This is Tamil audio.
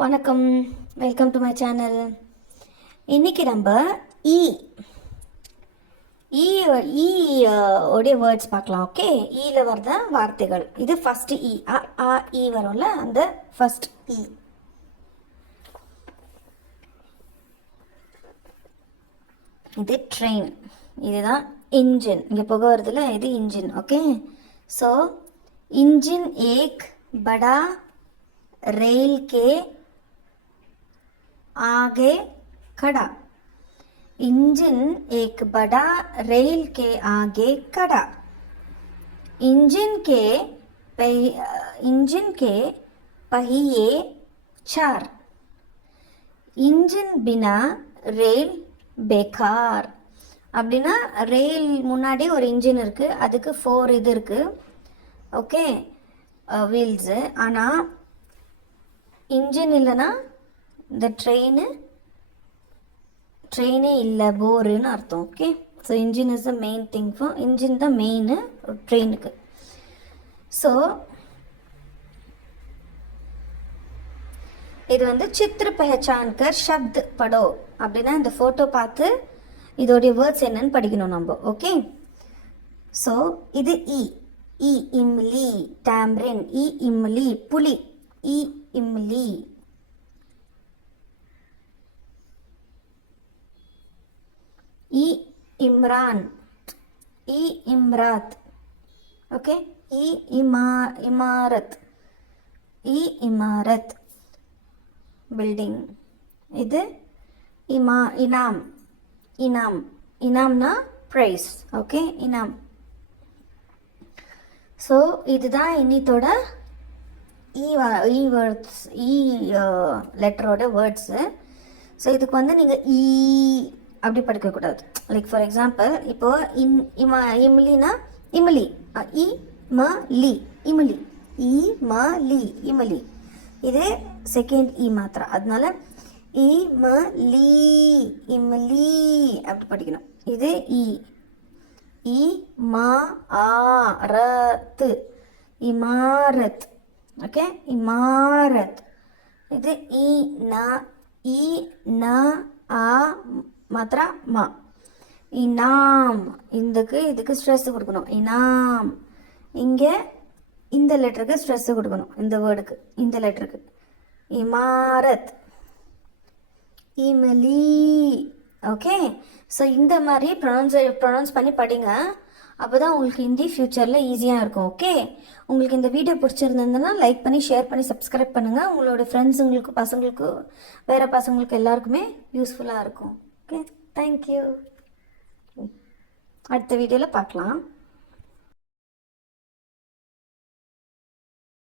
வணக்கம், வெல்கம் டு மை சேனல். இன்றைக்கி நம்ம ஈ ஈ ஈ உடைய வேர்ட்ஸ் பார்க்கலாம். ஓகே, ஈயில் வரத வார்த்தைகள். இது ஃபஸ்ட்டு ஈ. ஆ ஈ வரும்ல, அந்த ஃபஸ்ட் ஈ. இது ட்ரெயின், இதுதான் இன்ஜின். இங்கே புகை வருதுல, இது இன்ஜின். ஓகே, ஸோ इंजन एक बड़ा रेल के आगे खड़ा. इंजन एक बड़ा रेल के आगे खड़ा. इंजन के पहिए चार. इंजन बिना रेल बेकार. அப்படின்னா ரெயில் முன்னாடி ஒரு இன்ஜின் இருக்குது, அதுக்கு 4 இது இருக்குது. Okay, wheels. ஆனால் இன்ஜின் இல்லைன்னா இந்த ட்ரெயினே இல்லை, போருன்னு அர்த்தம். Okay, so engine is the main thing. For engine தான் மெயின் ட்ரெயினுக்கு. ஸோ இது வந்து சித்திர பஹச்சான்கர் ஷப்த் படோ அப்படின்னா இந்த ஃபோட்டோ பார்த்து இதோடைய வேர்ட்ஸ் என்னன்னு படிக்கணும் நம்ம. ஓகே, ஸோ இது இ. ई इमली टैमरिन. ई इमली पुली. ई इमली. ई इमरान. ई इमरात. ओके, ई इमारत. ई इमारत बिल्डिंग. इधर इनाम. इनाम. इनामना प्राइस. ओके, इनाम. ஸோ இதுதான் இன்னித்தோட வேர்ட்ஸ், லெட்டரோட வேர்ட்ஸு. ஸோ இதுக்கு வந்து நீங்கள் அப்படி படிக்கக்கூடாது. லைக் ஃபார் எக்ஸாம்பிள், இப்போது இம்லினா இமலி. இ ம லி இமலி. இ ம லி இமலி. இது செகண்ட் மாத்திரா, அதனால இ ம லி இமலி அப்படி படிக்கணும். இது இமாரத். இமாரத். ஓகே, இமாரத். இது மாத்திரா மா. இனாம். இதுக்கு ஸ்ட்ரெஸ் கொடுக்கணும். இனாம். இங்கே இந்த லெட்டருக்கு ஸ்ட்ரெஸ் கொடுக்கணும், இந்த வேர்டுக்கு, இந்த லெட்டருக்கு. இமாரத். இமலி. ஓகே, ஸோ இந்த மாதிரி ப்ரொனவுன்ஸ் பண்ணி படிங்க. அப்போ தான் உங்களுக்கு ஹிந்தி ஃப்யூச்சரில் ஈஸியாக இருக்கும். ஓகே, உங்களுக்கு இந்த வீடியோ பிடிச்சிருந்ததுன்னா லைக் பண்ணி, ஷேர் பண்ணி, சப்ஸ்கிரைப் பண்ணுங்கள். உங்களோட ஃப்ரெண்ட்ஸுங்களுக்கு, பசங்களுக்கு, வேறு பசங்களுக்கு எல்லாருக்குமே யூஸ்ஃபுல்லாக இருக்கும். Okay, thank you. அடுத்த வீடியோவில் பார்க்கலாம்.